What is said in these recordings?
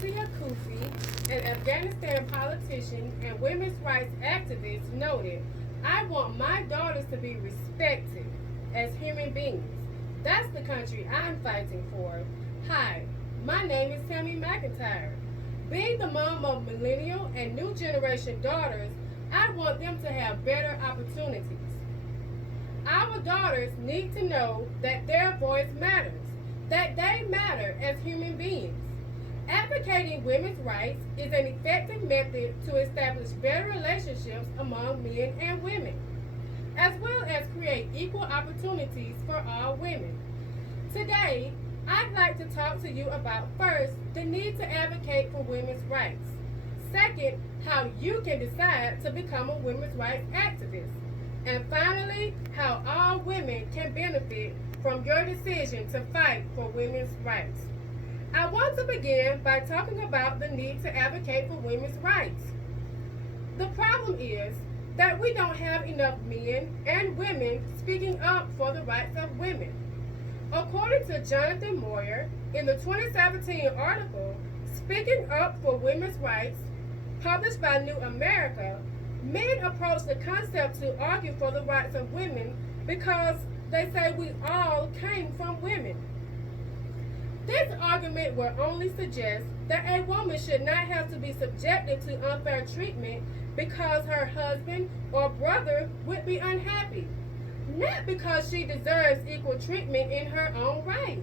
Asia Kufi, an Afghanistan politician and women's rights activist, noted, I want my daughters to be respected as human beings. That's the country I'm fighting for. Hi, my name is Tammy McIntyre. Being the mom of millennial and new generation daughters, I want them to have better opportunities. Our daughters need to know that their voice matters, that they matter as human beings. Advocating women's rights is an effective method to establish better relationships among men and women, as well as create equal opportunities for all women. Today, I'd like to talk to you about first, the need to advocate for women's rights. Second, how you can decide to become a women's rights activist. And finally, how all women can benefit from your decision to fight for women's rights. I want to begin by talking about the need to advocate for women's rights. The problem is that we don't have enough men and women speaking up for the rights of women. According to Jonathan Moyer, in the 2017 article, Speaking Up for Women's Rights, published by New America, men approach the concept to argue for the rights of women because they say we all came from women. This argument will only suggest that a woman should not have to be subjected to unfair treatment because her husband or brother would be unhappy, not because she deserves equal treatment in her own right.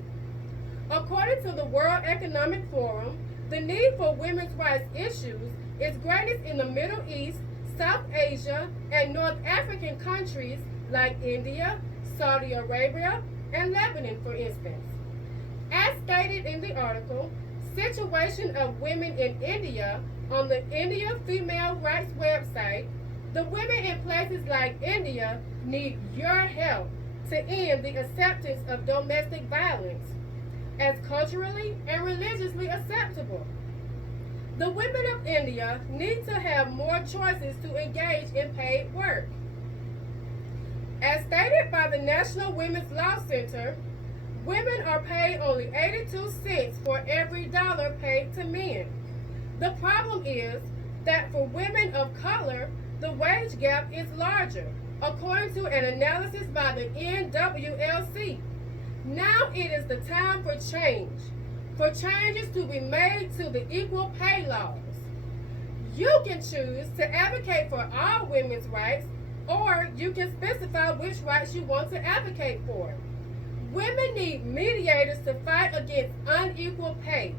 According to the World Economic Forum, the need for women's rights issues is greatest in the Middle East, South Asia, and North African countries like India, Saudi Arabia, and Lebanon, for instance. As stated in the article, Situation of Women in India on the India Female Rights website, the women in places like India need your help to end the acceptance of domestic violence as culturally and religiously acceptable. The women of India need to have more choices to engage in paid work. As stated by the National Women's Law Center, women are paid only 82 cents for every dollar paid to men. The problem is that for women of color, the wage gap is larger, according to an analysis by the NWLC. Now it is the time for changes to be made to the equal pay laws. You can choose to advocate for all women's rights, or you can specify which rights you want to advocate for. Women need mediators to fight against unequal pay,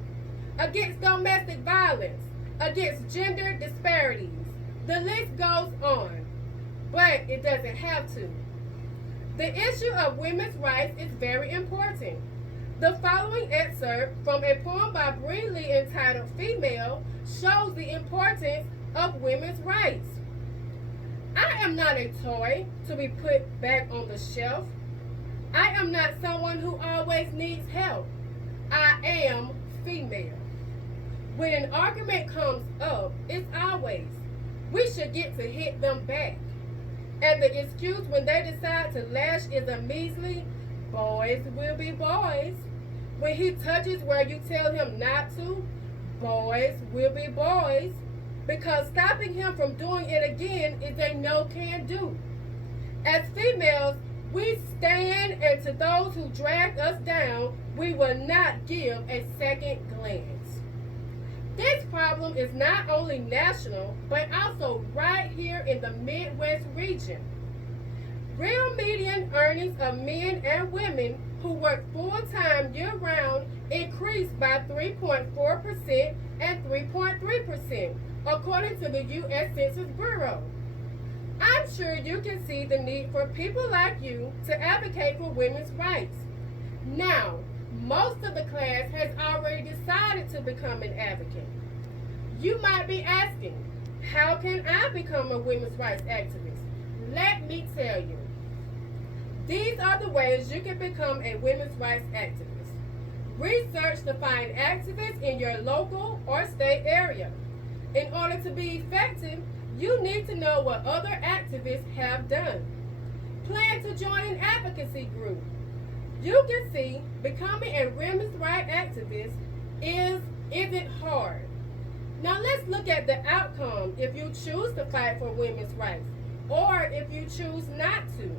against domestic violence, against gender disparities. The list goes on, but it doesn't have to. The issue of women's rights is very important. The following excerpt from a poem by Bree Lee entitled Female shows the importance of women's rights. I am not a toy to be put back on the shelf. I am not someone who always needs help. I am female. When an argument comes up, it's always, we should get to hit them back. And the excuse when they decide to lash is a measly, boys will be boys. When he touches where you tell him not to, boys will be boys. Because stopping him from doing it again is a no can do. As females, we stand, and to those who drag us down, we will not give a second glance. This problem is not only national, but also right here in the Midwest region. Real median earnings of men and women who work full-time year-round increased by 3.4% and 3.3%, according to the U.S. Census Bureau. I'm sure you can see the need for people like you to advocate for women's rights. Now, most of the class has already decided to become an advocate. You might be asking, how can I become a women's rights activist? Let me tell you. These are the ways you can become a women's rights activist. Research to find activists in your local or state area. In order to be effective, you need to know what other activists have done. Plan to join an advocacy group. You can see becoming a women's rights activist is isn't hard. Now let's look at the outcome if you choose to fight for women's rights or if you choose not to.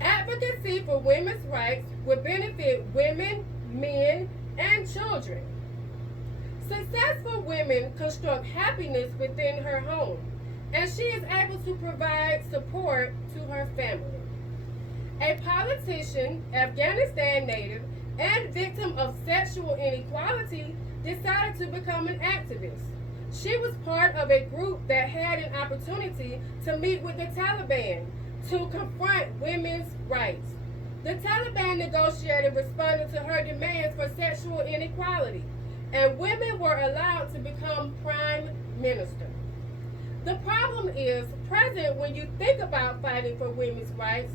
Advocacy for women's rights would benefit women, men, and children. Successful women construct happiness within her home, and she is able to provide support to her family. A politician, Afghanistan native, and victim of sexual inequality decided to become an activist. She was part of a group that had an opportunity to meet with the Taliban to confront women's rights. The Taliban negotiated responding to her demands for sexual inequality, and women were allowed to become prime minister. The problem is present when you think about fighting for women's rights,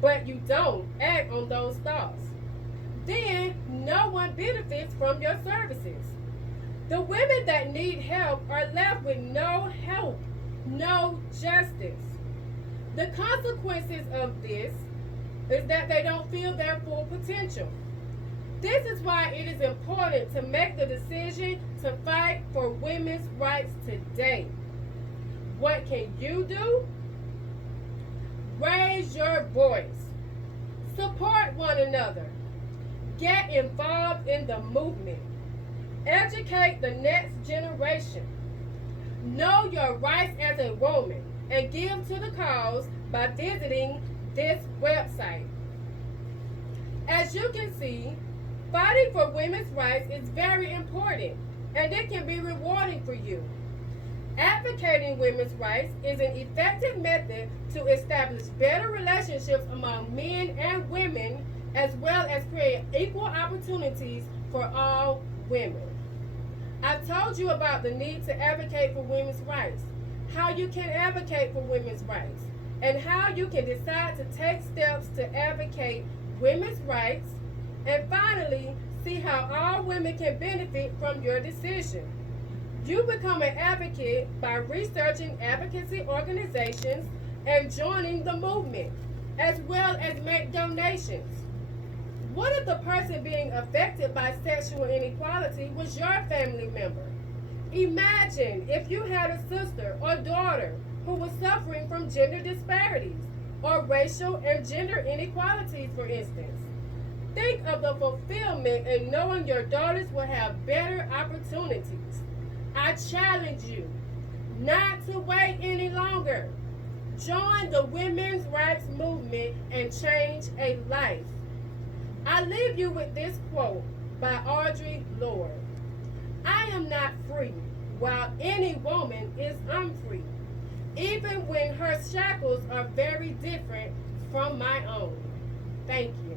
but you don't act on those thoughts. Then no one benefits from your services. The women that need help are left with no help, no justice. The consequences of this is that they don't feel their full potential. This is why it is important to make the decision to fight for women's rights today. What can you do? Raise your voice. Support one another. Get involved in the movement. Educate the next generation. Know your rights as a woman and give to the cause by visiting this website. As you can see, fighting for women's rights is very important and it can be rewarding for you. Advocating women's rights is an effective method to establish better relationships among men and women, as well as create equal opportunities for all women. I've told you about the need to advocate for women's rights, how you can advocate for women's rights, and how you can decide to take steps to advocate women's rights, and finally, see how all women can benefit from your decision. You become an advocate by researching advocacy organizations and joining the movement, as well as make donations. What if the person being affected by sexual inequality was your family member? Imagine if you had a sister or daughter who was suffering from gender disparities or racial and gender inequalities, for instance. Think of the fulfillment in knowing your daughters will have better opportunities. I challenge you not to wait any longer. Join the women's rights movement and change a life. I leave you with this quote by Audre Lorde. I am not free, while any woman is unfree, even when her shackles are very different from my own. Thank you.